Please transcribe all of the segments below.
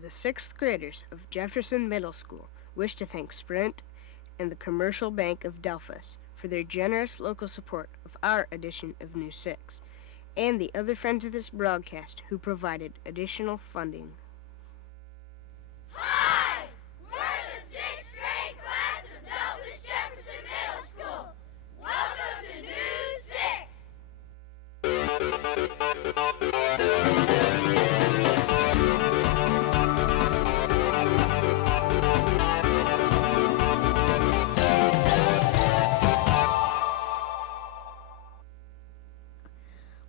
the 6th graders of Jefferson Middle School wish to thank Sprint and the Commercial Bank of Delphos for their generous local support of our edition of News 6, and the other friends of this broadcast who provided additional funding. Hi! We're the 6th grade class of Delphos Jefferson Middle School. Welcome to News 6!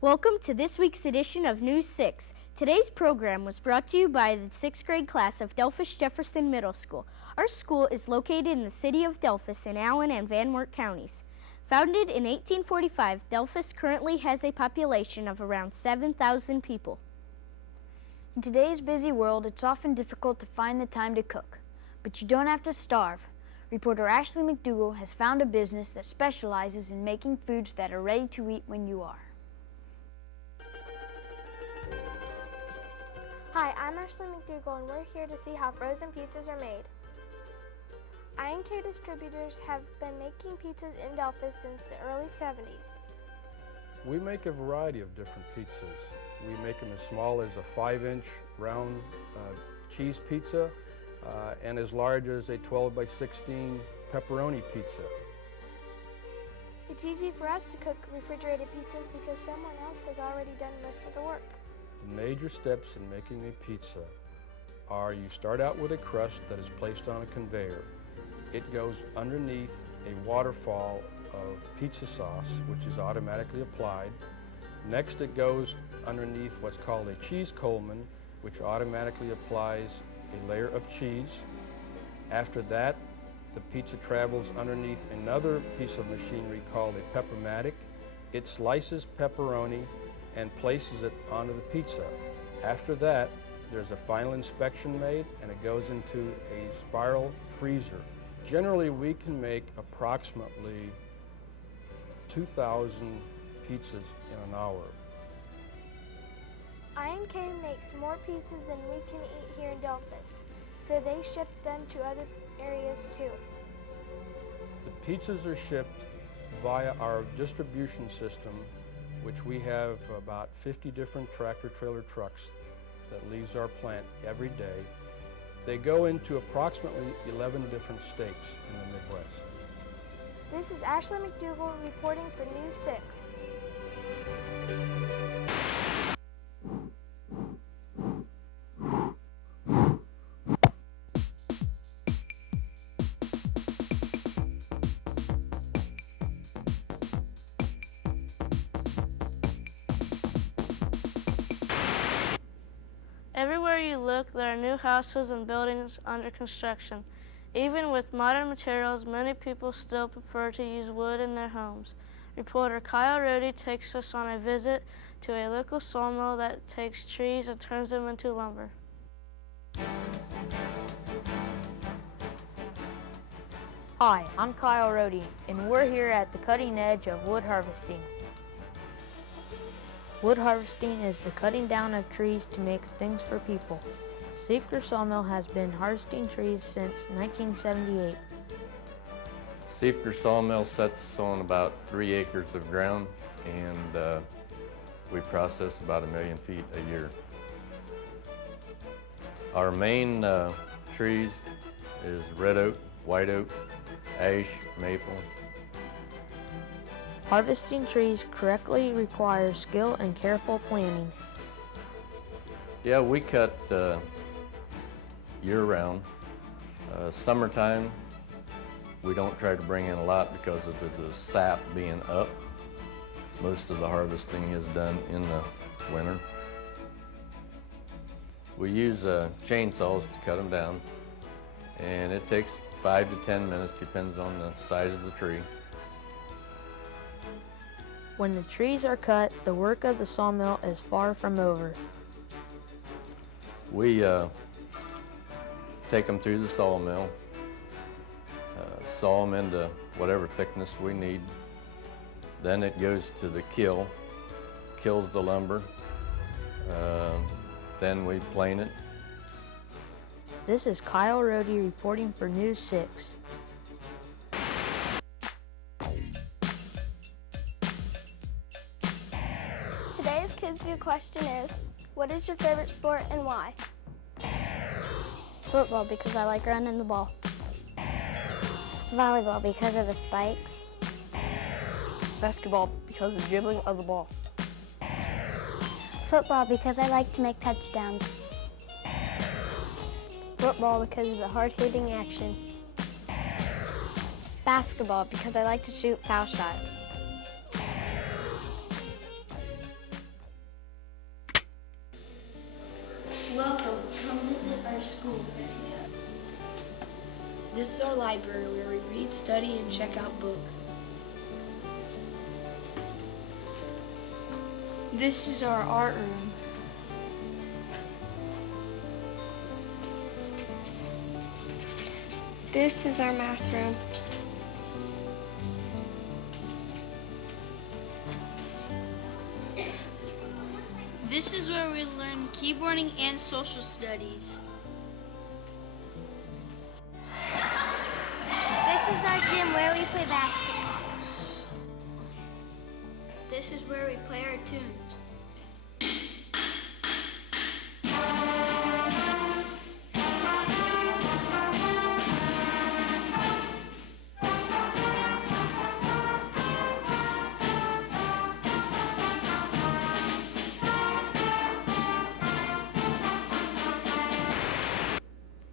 Welcome to this week's edition of News 6. Today's program was brought to you by the 6th grade class of Delphos Jefferson Middle School. Our school is located in the city of Delphos in Allen and Van Wert counties. Founded in 1845, Delphos currently has a population of around 7,000 people. In today's busy world, it's often difficult to find the time to cook, but you don't have to starve. Reporter Ashley McDougall has found a business that specializes in making foods that are ready to eat when you are. Hi, I'm Ashley McDougall, and we're here to see how frozen pizzas are made. I&K distributors have been making pizzas in Delphos since the early 70s. We make a variety of different pizzas. We make them as small as a 5-inch round cheese pizza and as large as a 12 by 16 pepperoni pizza. It's easy for us to cook refrigerated pizzas because someone else has already done most of the work. The major steps in making a pizza are you start out with a crust that is placed on a conveyor. It goes underneath a waterfall of pizza sauce, which is automatically applied. Next, it goes underneath what's called a cheese Coleman, which automatically applies a layer of cheese. After that, the pizza travels underneath another piece of machinery called a peppermatic. It slices pepperoni and places it onto the pizza. After that, there's a final inspection made and it goes into a spiral freezer. Generally, we can make approximately 2,000 pizzas in an hour. I&K makes more pizzas than we can eat here in Delphos, so they ship them to other areas too. The pizzas are shipped via our distribution system, which we have about 50 different tractor-trailer trucks that leaves our plant every day. They go into approximately 11 different states in the Midwest. This is Ashley McDougall reporting for News 6. Everywhere you look, there are new houses and buildings under construction. Even with modern materials, many people still prefer to use wood in their homes. Reporter Kyle Rohde takes us on a visit to a local sawmill that takes trees and turns them into lumber. Hi, I'm Kyle Rohde, and we're here at the cutting edge of wood harvesting. Wood harvesting is the cutting down of trees to make things for people. Seeker Sawmill has been harvesting trees since 1978. Seeker Sawmill sits on about 3 acres of ground, and we process about 1 million feet a year. Our main trees is red oak, white oak, ash, maple. Harvesting trees correctly requires skill and careful planning. Yeah, we cut year-round. Summertime, we don't try to bring in a lot because of the sap being up. Most of the harvesting is done in the winter. We use chainsaws to cut them down, and it takes 5 to 10 minutes, depends on the size of the tree. When the trees are cut, the work of the sawmill is far from over. We take them through the sawmill, saw them into whatever thickness we need. Then it goes to the kills the lumber. Then we plane it, This is Kyle Rohde reporting for News 6. Today's Kids View question is, what is your favorite sport and why? Football, because I like running the ball. Volleyball because of the spikes. Basketball because of the dribbling of the ball. Football because I like to make touchdowns. Football, because of the hard-hitting action. Basketball because I like to shoot foul shots. Welcome. Come visit our school. This is our library where we read, study, and check out books. This is our art room. This is our math room. This is where we learn keyboarding and social studies. This is our gym where we play basketball. This is where we play our tunes.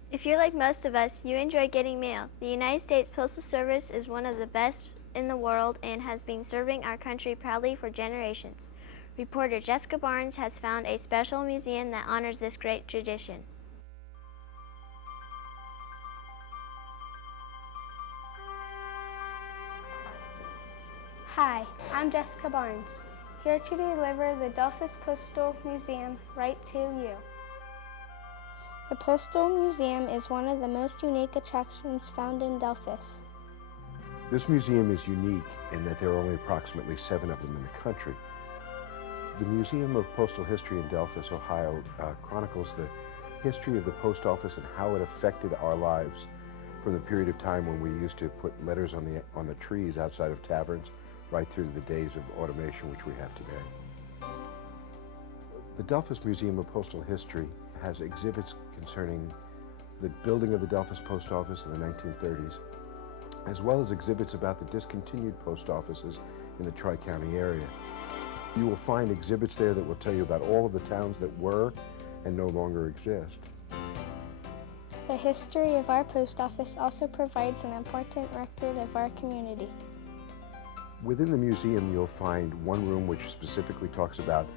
If you're like most of us, you enjoy getting mail. The United States Postal Service is one of the best in the world and has been serving our country proudly for generations. Reporter Jessica Barnes has found a special museum that honors this great tradition. Hi, I'm Jessica Barnes, here to deliver the Delphos Postal Museum right to you. The Postal Museum is one of the most unique attractions found in Delphos. This museum is unique in that there are only approximately 7 of them in the country. The Museum of Postal History in Delphos, Ohio, chronicles the history of the post office and how it affected our lives from the period of time when we used to put letters on the trees outside of taverns right through to the days of automation which we have today. The Delphos Museum of Postal History has exhibits concerning the building of the Delphos Post Office in the 1930s, as well as exhibits about the discontinued post offices in the Tri-County area. You will find exhibits there that will tell you about all of the towns that were and no longer exist. The history of our post office also provides an important record of our community. Within the museum, you'll find one room which specifically talks about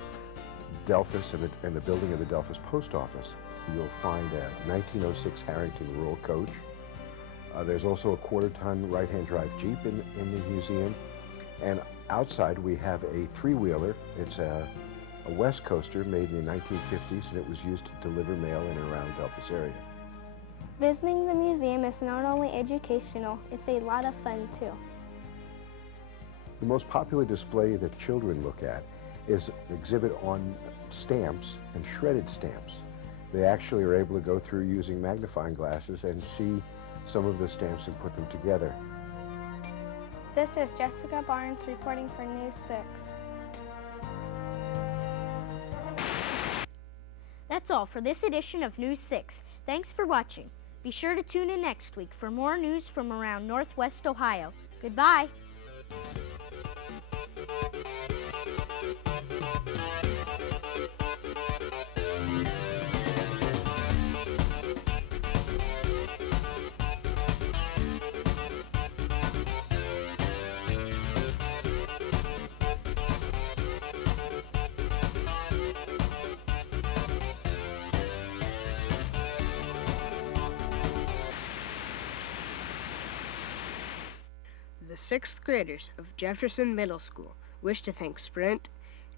Delphos and the building of the Delphos Post Office. You'll find a 1906 Harrington rural coach. There's also a quarter-ton right-hand drive Jeep in the museum. And outside we have a 3-wheeler. It's a West Coaster made in the 1950s, and it was used to deliver mail in and around Delphos area. Visiting the museum is not only educational, it's a lot of fun too. The most popular display that children look at is an exhibit on stamps and shredded stamps. They actually are able to go through using magnifying glasses and see some of the stamps and put them together. This is Jessica Barnes reporting for News 6. That's all for this edition of News 6. Thanks for watching. Be sure to tune in next week for more news from around Northwest Ohio. Goodbye. The 6th graders of Jefferson Middle School wish to thank Sprint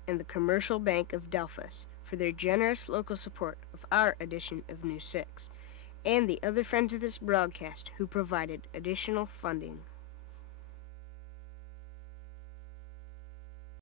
and the Commercial Bank of Delphos for their generous local support of our edition of News 6, and the other friends of this broadcast who provided additional funding